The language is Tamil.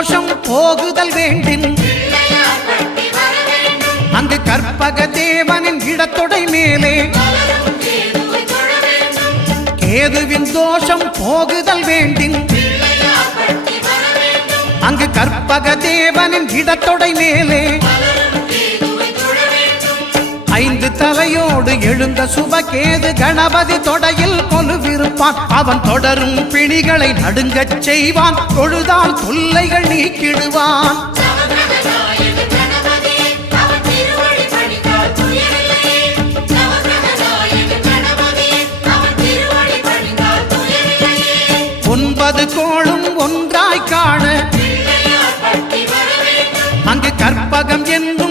தோஷம் போகுதல் வேண்டின் அங்கு கற்பக தேவனின் இடத்தொடை மேலே கேதுவின் தோஷம் போகுதல் வேண்டின் அங்கு கற்பக தேவனின் இடத்தொடை மேலே 5 தலையோடு எழுந்த சுபகேது கணபதி தொடையில் கொலுவிருப்பான். அவன் தொடரும் பிணிகளை நடுங்கச் செய்வான். தொழுதால் தொல்லைகள் நீக்கிடுவான். ஒன்பது கோளும் ஒன்றாய் காண அங்கு கற்பகம் என்னும்